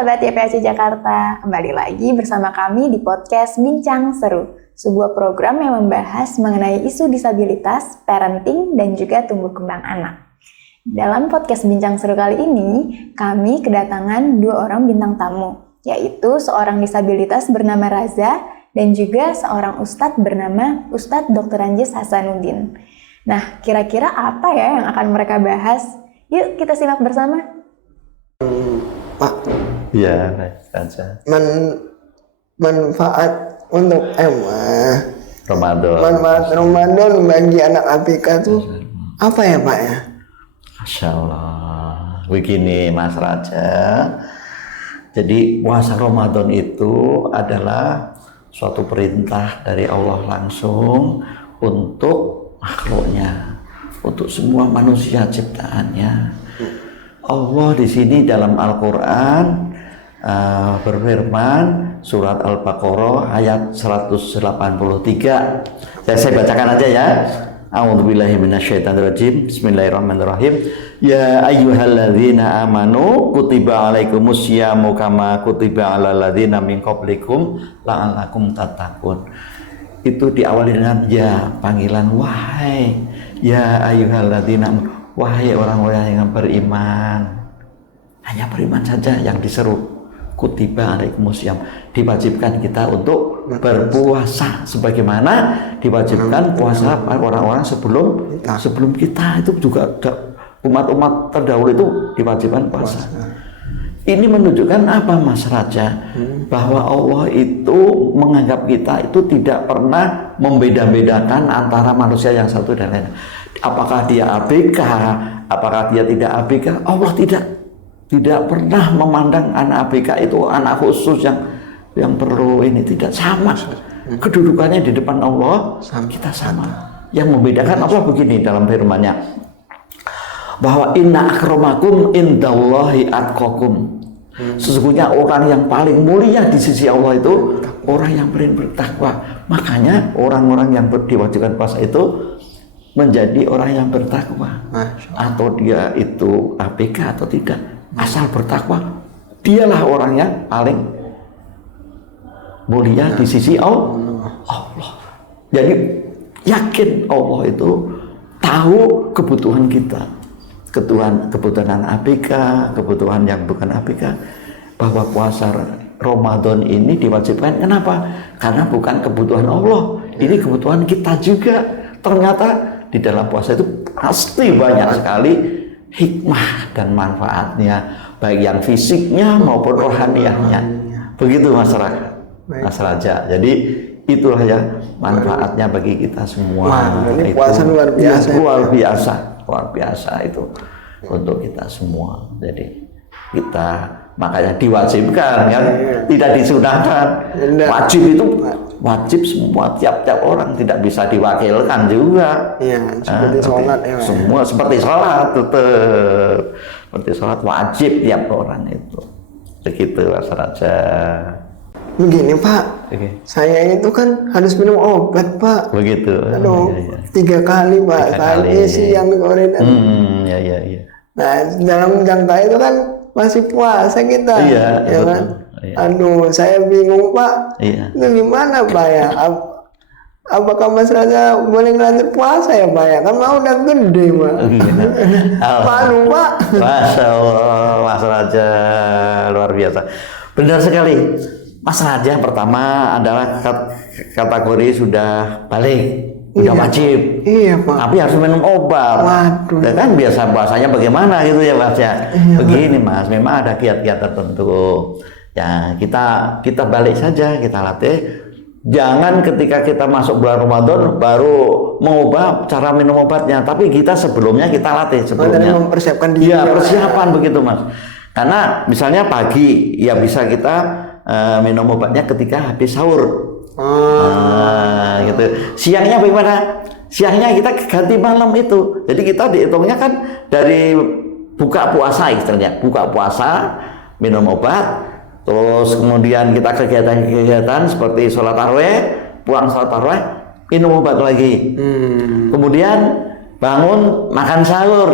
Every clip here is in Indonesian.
sahabat YPAC Jakarta, kembali lagi bersama kami di podcast Bincang Seru, sebuah program yang membahas mengenai isu disabilitas, parenting, dan juga tumbuh kembang anak. Dalam podcast Bincang Seru kali ini, kami kedatangan dua orang bintang tamu, yaitu seorang disabilitas bernama Raza dan juga seorang ustadz bernama Ustadz Dr. Anjes Hasanuddin. Nah, kira-kira apa ya yang akan mereka bahas? Yuk kita simak bersama. Pak, ya saja. Manfaat untuk Ramadan. Ramadan bagi anak ABK itu apa ya Pak ya? Masya Allah. Begini Mas Raja. Jadi puasa Ramadan itu adalah suatu perintah dari Allah langsung untuk makhluknya, untuk semua manusia ciptaannya. Allah di sini dalam Al-Quran berfirman surat Al-Baqarah ayat 183. Saya bacakan aja ya. A'udzubillahi minasyaitonirrajim. Bismillahirrahmanirrahim. Ya ayyuhalladzina amanu kutiba alaikumusyamu kama kutiba alal ladzina min qablikum la'allakum tattaqun. Itu diawali dengan ya, panggilan wahai. Ya ayyuhalladzina amanu, wahai orang-orang yang beriman. Hanya beriman saja yang diseru. Kutiba alaikumusiyam, diwajibkan kita untuk berpuasa sebagaimana diwajibkan puasa orang-orang sebelum kita. Itu juga umat-umat terdahulu itu diwajibkan puasa. Ini menunjukkan apa Mas Raja? Bahwa Allah itu menganggap kita itu tidak pernah membeda-bedakan antara manusia yang satu dan lain. Apakah dia ABK, apakah dia tidak ABK, Allah tidak pernah memandang anak ABK itu anak khusus yang perlu ini, tidak sama. Kedudukannya di depan Allah kita sama. Yang membedakan Allah begini dalam firman-Nya, bahwa inna akramakum indallahi atqakum. Sesungguhnya orang yang paling mulia di sisi Allah itu orang yang paling bertakwa. Makanya orang-orang yang diwajibkan puasa itu menjadi orang yang bertakwa. Atau dia itu ABK atau tidak, asal bertakwa, dialah orang yang paling mulia di sisi Allah. Jadi yakin Allah itu tahu kebutuhan kita, kebutuhan ABK, kebutuhan yang bukan ABK, bahwa puasa Ramadan ini diwajibkan. Kenapa? Karena bukan kebutuhan Allah, ini kebutuhan kita juga. Ternyata di dalam puasa itu pasti banyak sekali hikmah dan manfaatnya, baik yang fisiknya maupun rohaniahnya. Begitu Mas Raja. Jadi itulah ya manfaatnya bagi kita semua. Ini puasa luar biasa. Luar biasa itu untuk kita semua. Jadi kita makanya diwajibkan kan, tidak disunahkan. Wajib semua, tiap-tiap orang, tidak bisa diwakilkan juga. Iya, seperti sholat ya. Semua seperti sholat, seperti sholat wajib tiap orang itu. Begitu Mas Raja. Begini Pak, saya itu kan harus minum obat Pak. Begitu. Aduh, 3 kali Pak. Pagi, siang, sore. Iya. Nah, dalam jangka itu kan masih puasa kita. Iya, ya kan? Iya. Aduh, saya bingung Pak. Iya. Itu gimana Pak ya? Apakah Mas Raja boleh ngelanjut puasa ya Pak ya? Kan mau udah gede Pak. Malu Pak. Masya Allah, Mas Raja luar biasa. Benar sekali. Mas Raja pertama adalah kategori sudah balik, sudah wajib. Iya Pak. Tapi harus minum obat. Waduh. Ya kan biasa puasanya bagaimana gitu ya Mas ya. Iya, begini Mas, memang ada kiat-kiat tertentu. Ya kita balik saja, kita latih. Jangan ketika kita masuk bulan Ramadan baru mengubah cara minum obatnya, tapi kita sebelumnya kita latih sebelumnya. Mempersiapkan diri. Iya, persiapan begitu Mas. Karena misalnya pagi ya bisa kita minum obatnya ketika habis sahur. Gitu. Siangnya bagaimana? Siangnya kita ganti malam itu. Jadi kita dihitungnya kan dari buka puasa istilahnya. Buka puasa, minum obat, terus kemudian kita kegiatan-kegiatan seperti sholat tarawih, pulang sholat tarawih, minum obat lagi. Kemudian bangun makan sahur.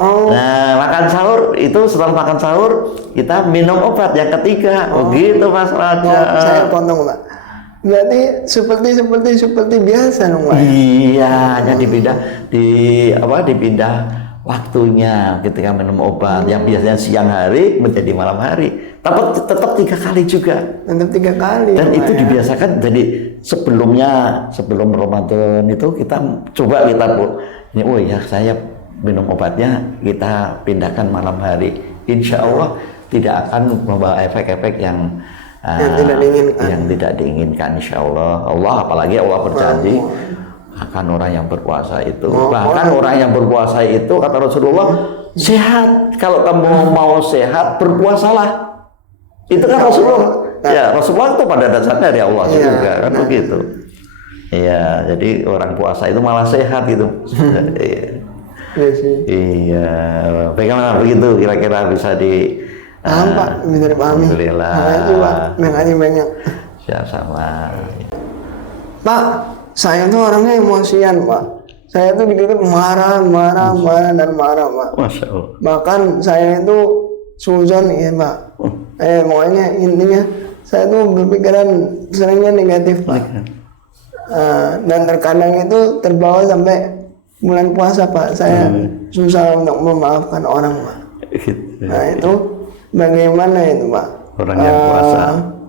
Oh. Nah, makan sahur itu setelah makan sahur kita minum obat yang ketiga. Oh, gitu Mas Raja. Saya potong Pak. Berarti seperti biasa dong Pak. Iya, hanya dipindah waktunya ketika minum obat yang biasanya siang hari menjadi malam hari. Tapi tetap 3 kali juga. Tetap 3 kali. Dan itu ya. dibiasakan. Jadi sebelum Ramadan itu kita coba ini, oh ya saya minum obatnya kita pindahkan malam hari. Insya Allah tidak akan membawa efek-efek yang tidak diinginkan. Insya Allah. Apalagi Allah berjanji akan orang yang berpuasa itu. Bahkan orang yang berpuasa itu kata Rasulullah sehat. Kalau kamu mau sehat berpuasalah. Itu kan Rasulullah. Ya, Rasulullah itu pada dasarnya dari Allah juga kan begitu. Iya, jadi orang puasa itu malah sehat gitu. Iya, bagaimana begitu kira-kira bisa di Pak, bisa dipahami. Alhamdulillah. Makasih banyak. Ya sama. Pak, saya tuh orangnya emosian Pak. Saya tuh dikit marah dan marah Pak. Masya Allah. Bahkan saya itu suzon ya Pak. Pokoknya intinya saya tuh berpikiran seringnya negatif Pak. Dan terkadang itu terbawa sampai bulan puasa Pak. Saya susah untuk memaafkan orang Pak. Nah itu bagaimana itu Pak? Orang yang puasa.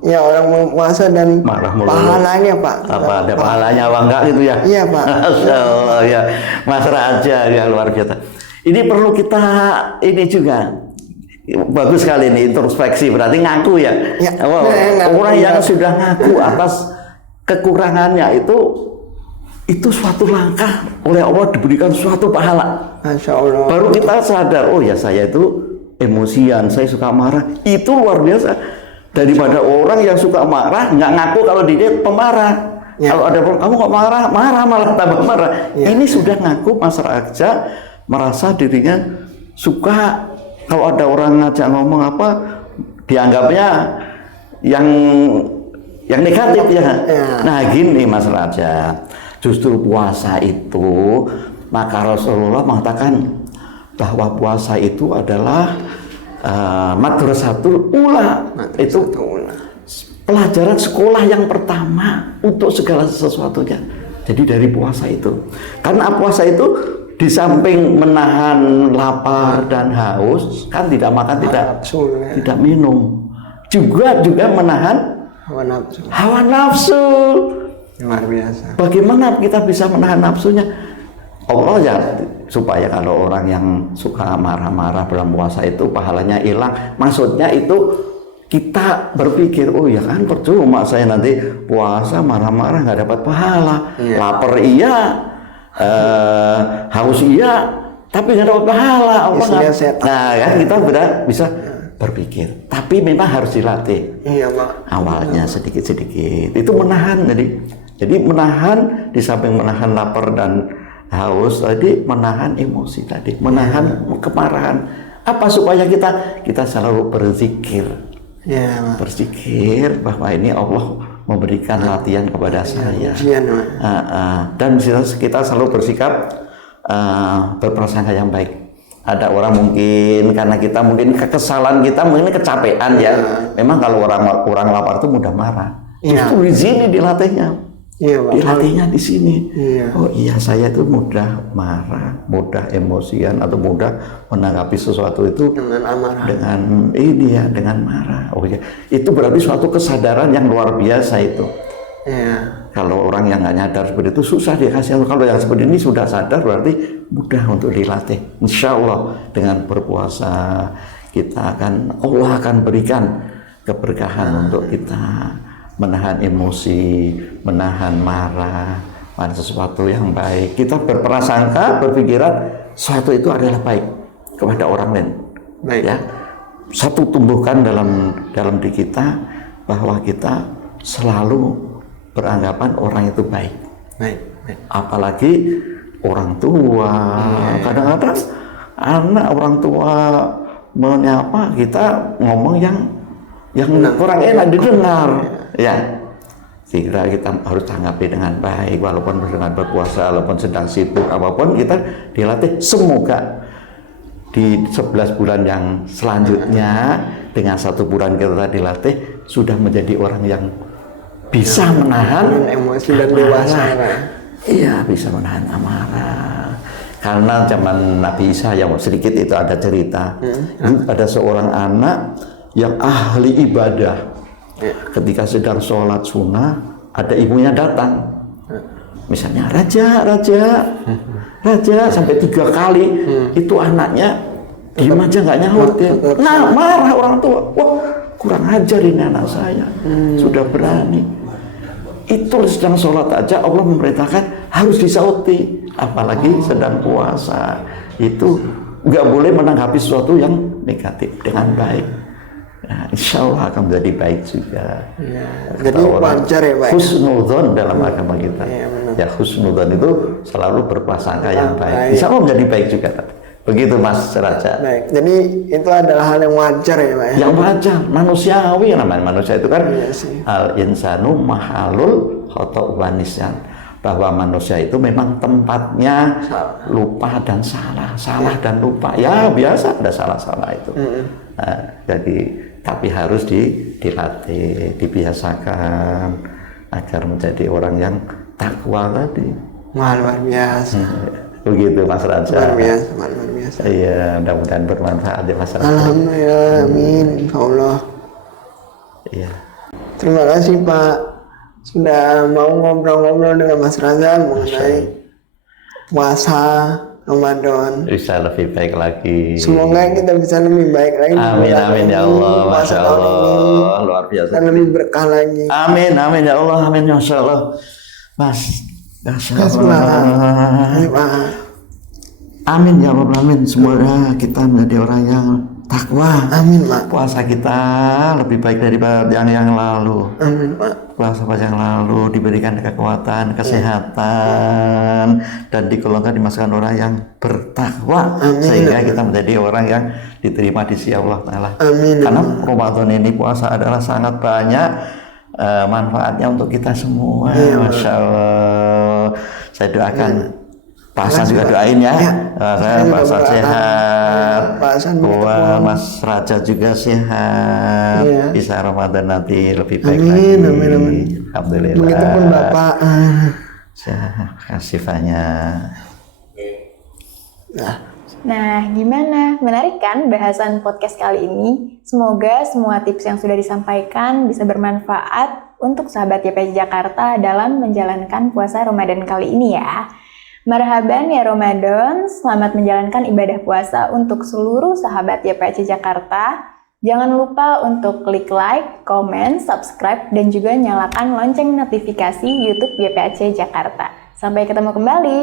Ya orang puasa dan marah mulu. Pahalanya Pak. Apa ada pahalanya apa enggak gitu ya? Iya Pak. Masya Allah ya, Mas Raja ya luar biasa. Ini perlu kita ini juga. Bagus sekali ini introspeksi, berarti ngaku ya. Orang yang sudah ngaku atas kekurangannya itu suatu langkah oleh Allah diberikan suatu pahala. Masya Allah. Baru kita sadar, oh ya saya itu emosian, saya suka marah. Itu luar biasa. Daripada orang yang suka marah nggak ngaku kalau dia pemarah. Kalau ada orang kamu kok marah malah tambah marah. Ini sudah ngaku Mas Raja merasa dirinya suka. Kalau ada orang ngajak ngomong apa dianggapnya yang negatif ya. Nah gini Mas Raja, justru puasa itu maka Rasulullah mengatakan bahwa puasa itu adalah madrasatul ula, itu pelajaran sekolah yang pertama untuk segala sesuatunya. Jadi dari puasa itu, karena puasa itu di samping menahan lapar dan haus, kan tidak makan, tidak minum, juga menahan hawa nafsu. Luar biasa. Bagaimana kita bisa menahan nafsunya? Allah ya, supaya kalau orang yang suka marah-marah bulan puasa itu pahalanya hilang. Maksudnya itu kita berpikir, oh ya kan percuma saya nanti puasa marah-marah nggak dapat pahala. Lapar iya, haus iya, tapi nggak dapat pahala. Nah kan kita bisa berpikir, tapi memang harus dilatih. Iya Pak. Awalnya sedikit-sedikit itu menahan, jadi menahan, di samping menahan lapar dan haus tadi, menahan emosi tadi, menahan kemarahan. Apa supaya kita selalu berzikir, berzikir bahwa ini Allah memberikan latihan kepada saya. Dan kita selalu bersikap berprasangka yang baik. Ada orang mungkin karena kita mungkin kekesalan kita mungkin kecapean ya. Memang kalau orang lapar itu mudah marah. Justru di sini dilatihnya. Dilatihnya di sini. Oh iya, saya itu mudah marah, mudah emosian atau mudah menanggapi sesuatu itu dengan amarah. Dengan marah. Oh iya, itu berarti suatu kesadaran yang luar biasa itu. Kalau orang yang nggak nyadar seperti itu susah dikasih. Kalau yang seperti ini sudah sadar berarti mudah untuk dilatih. Insya Allah dengan berpuasa Allah akan berikan keberkahan untuk kita menahan emosi, menahan marah, pada sesuatu yang baik. Kita berprasangka, berpikiran sesuatu itu adalah baik kepada orang lain. Ya, satu tumbuhkan dalam diri kita bahwa kita selalu beranggapan orang itu baik. Apalagi orang tua. Kadang-kadang anak orang tua menyapa kita ngomong yang kurang enak didengar. Ya, kira kita harus tanggapi dengan baik, walaupun dengan berpuasa, walaupun sedang sibuk apapun kita dilatih. Semoga di 11 bulan yang selanjutnya dengan 1 bulan kita dilatih sudah menjadi orang yang bisa menahan emosi dan dewasa. Iya, bisa menahan amarah. Karena zaman Nabi Isa yang sedikit itu ada cerita, ada seorang anak yang ahli ibadah. Ketika sedang sholat sunnah, ada ibunya datang. Misalnya, raja, sampai 3 kali. Itu anaknya diem aja nggak nyaut ya. Nah, marah orang tua. Wah, kurang ajar ini anak saya. Sudah berani. Itu sedang sholat aja Allah memerintahkan harus disauti. Apalagi sedang puasa. Itu nggak boleh menanggapi sesuatu yang negatif dengan baik. Nah, insya Allah akan menjadi baik juga. Ya, jadi wajar ya Pak. Husnudzon dalam agama kita. Ya, husnudzon itu selalu berprasangka yang baik. Insya Allah menjadi baik juga. Begitu Mas Raja. Baik, jadi itu adalah hal yang wajar ya Pak. Yang wajar, manusiawi namanya manusia itu kan. Al insanu mahalul khota'u wa nisyan. Bahwa manusia itu memang tempatnya lupa dan salah dan lupa. Ya biasa ada salah-salah itu. Nah, jadi tapi harus dilatih, dibiasakan agar menjadi orang yang takwa tadi. Wah, luar biasa. Begitu Mas Raja. Luar biasa. Iya, mudah-mudahan bermanfaat ya Mas Raja. Alhamdulillah, amin, insyaallah. Iya. Terima kasih Pak sudah mau ngobrol-ngobrol dengan Mas Raza mengenai puasa Ramadan. Bisa lebih baik lagi. Semoga kita bisa lebih baik lagi. Amin ya Allah, Masya Allah, luar biasa. Dan lebih berkah lagi. Amin ya Allah, amin ya Allah. Mas, Masya Allah. Amin ya Allah, amin. Semoga kita menjadi orang yang takwa. Amin Pak. Puasa kita lebih baik daripada yang lalu. Amin Pak. Puasa yang lalu diberikan kekuatan, kesehatan, dan digolongkan dimasukkan orang yang bertakwa. Amin. Sehingga kita menjadi orang yang diterima di sisi Allah Ta'ala. Amin. Karena Ramadan ini puasa adalah sangat banyak manfaatnya untuk kita semua. Masya Allah. Saya doakan Pak Hasan juga doain ya. Saya Pak Hasan sehat. Mas Raja juga sehat. Bisa Ramadan nanti lebih baik lagi. Amin. Alhamdulillah. Begitupun Bapak. Kasih banyak. Nah, gimana? Menarik kan bahasan podcast kali ini? Semoga semua tips yang sudah disampaikan bisa bermanfaat untuk sahabat YPC Jakarta dalam menjalankan puasa Ramadan kali ini ya. Marhaban ya Ramadan, selamat menjalankan ibadah puasa untuk seluruh sahabat YPC Jakarta. Jangan lupa untuk klik like, komen, subscribe, dan juga nyalakan lonceng notifikasi YouTube YPC Jakarta. Sampai ketemu kembali.